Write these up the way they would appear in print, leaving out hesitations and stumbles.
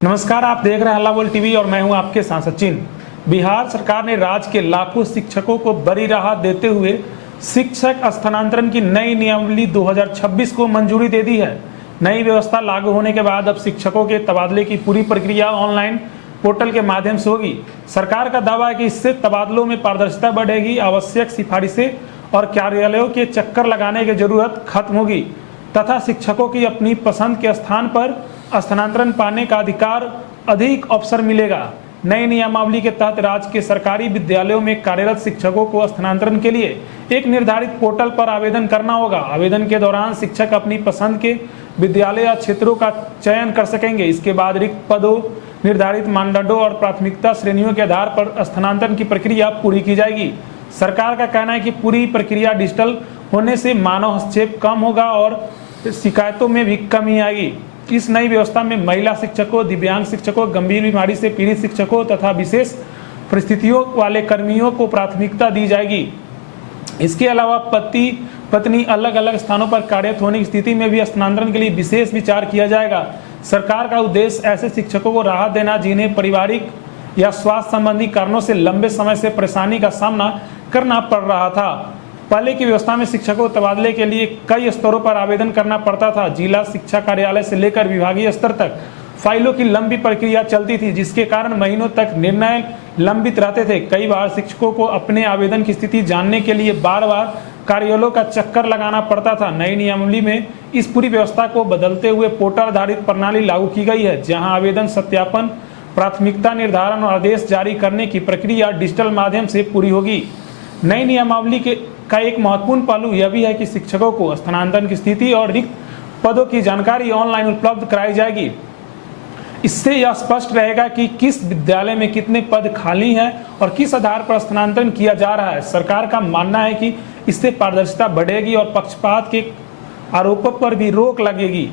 नमस्कार, आप देख रहे हैं हल्ला बोल टीवी और मैं हूं आपके साथ सचिन। बिहार सरकार ने राज्य के लाखों शिक्षकों को बड़ी राहत देते हुए शिक्षक स्थानांतरण की नई नियमावली 2026 को मंजूरी दे दी है। नई व्यवस्था लागू होने के बाद अब शिक्षकों के तबादले की पूरी प्रक्रिया ऑनलाइन पोर्टल के माध्यम से होगी। सरकार का दावा है कि इससे तबादलों में पारदर्शिता बढ़ेगी, आवश्यक सिफारिशें और कार्यालयों के चक्कर लगाने की जरूरत खत्म होगी तथा शिक्षकों की अपनी पसंद के स्थान पर स्थानांतरण पाने का अधिकार अधिक अवसर मिलेगा। नई नियमावली के तहत राज्य के सरकारी विद्यालयों में कार्यरत शिक्षकों को स्थानांतरण के लिए एक निर्धारित पोर्टल पर आवेदन करना होगा। आवेदन के दौरान शिक्षक अपनी पसंद के विद्यालय या क्षेत्रों का चयन कर सकेंगे। इसके बाद रिक्त पदों, निर्धारित मानदंडों और प्राथमिकता श्रेणियों के आधार पर स्थानांतरण की प्रक्रिया पूरी की जाएगी। सरकार का कहना है कि पूरी प्रक्रिया डिजिटल होने से मानव हस्तक्षेप कम होगा और शिकायतों में भी कमी आएगी। इस नई व्यवस्था में महिला शिक्षकों, दिव्यांग शिक्षकों, गंभीर बीमारी से पीड़ित शिक्षकों तथा विशेष परिस्थितियों वाले कर्मियों को प्राथमिकता दी जाएगी। इसके अलावा पति पत्नी अलग अलग स्थानों पर कार्यरत होने की स्थिति में भी स्थानांतरण के लिए विशेष विचार किया जाएगा। सरकार का उद्देश्य ऐसे शिक्षकों को राहत देना जिन्हें पारिवारिक या स्वास्थ्य संबंधी कारणों से लंबे समय से परेशानी का सामना करना पड़ रहा था। पहले की व्यवस्था में शिक्षकों तबादले के लिए कई स्तरों पर आवेदन करना पड़ता था। जिला शिक्षा कार्यालय से लेकर विभागीय स्तर तक फाइलों की लंबी प्रक्रिया चलती थी, जिसके कारण महीनों तक निर्णय लंबित रहते थे। कई बार शिक्षकों को अपने आवेदन की स्थिति जानने के लिए बार बार कार्यालयों का चक्कर लगाना पड़ता था। नई नियमावली में इस पूरी व्यवस्था को बदलते हुए पोर्टल आधारित प्रणाली लागू की गई है, जहाँ आवेदन सत्यापन, प्राथमिकता निर्धारण और आदेश जारी करने की प्रक्रिया डिजिटल माध्यम से पूरी होगी। नई नियमावली का एक महत्वपूर्ण पहलू यह भी है कि शिक्षकों को स्थानांतरण की स्थिति और रिक्त पदों की जानकारी ऑनलाइन उपलब्ध कराई जाएगी। इससे यह स्पष्ट रहेगा कि किस विद्यालय में कितने पद खाली हैं और किस आधार पर स्थानांतरण किया जा रहा है। सरकार का मानना है कि इससे पारदर्शिता बढ़ेगी और पक्षपात के आरोपों पर भी रोक लगेगी।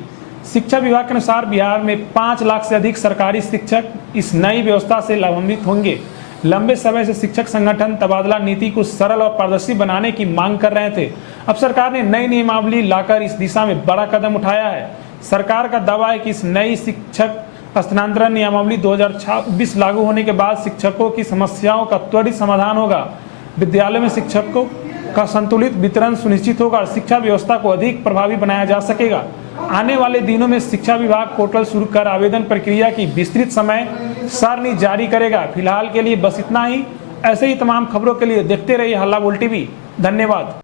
शिक्षा विभाग के अनुसार बिहार में 5 लाख से अधिक सरकारी शिक्षक इस नई व्यवस्था से लाभान्वित होंगे। लंबे समय से शिक्षक संगठन तबादला नीति को सरल और पारदर्शी बनाने की मांग कर रहे थे। अब सरकार ने नई नियमावली लाकर इस दिशा में बड़ा कदम उठाया है। सरकार का दावा है कि इस नई शिक्षक स्थानांतरण नियमावली 2026 लागू होने के बाद शिक्षकों की समस्याओं का त्वरित समाधान होगा, विद्यालय में शिक्षकों का संतुलित वितरण सुनिश्चित होगा और शिक्षा व्यवस्था को अधिक प्रभावी बनाया जा सकेगा। आने वाले दिनों में शिक्षा विभाग पोर्टल शुरू कर आवेदन प्रक्रिया की विस्तृत समय सारणी जारी करेगा। फिलहाल के लिए बस इतना ही। ऐसे ही तमाम खबरों के लिए देखते रहिए हल्ला बोल टीवी। धन्यवाद।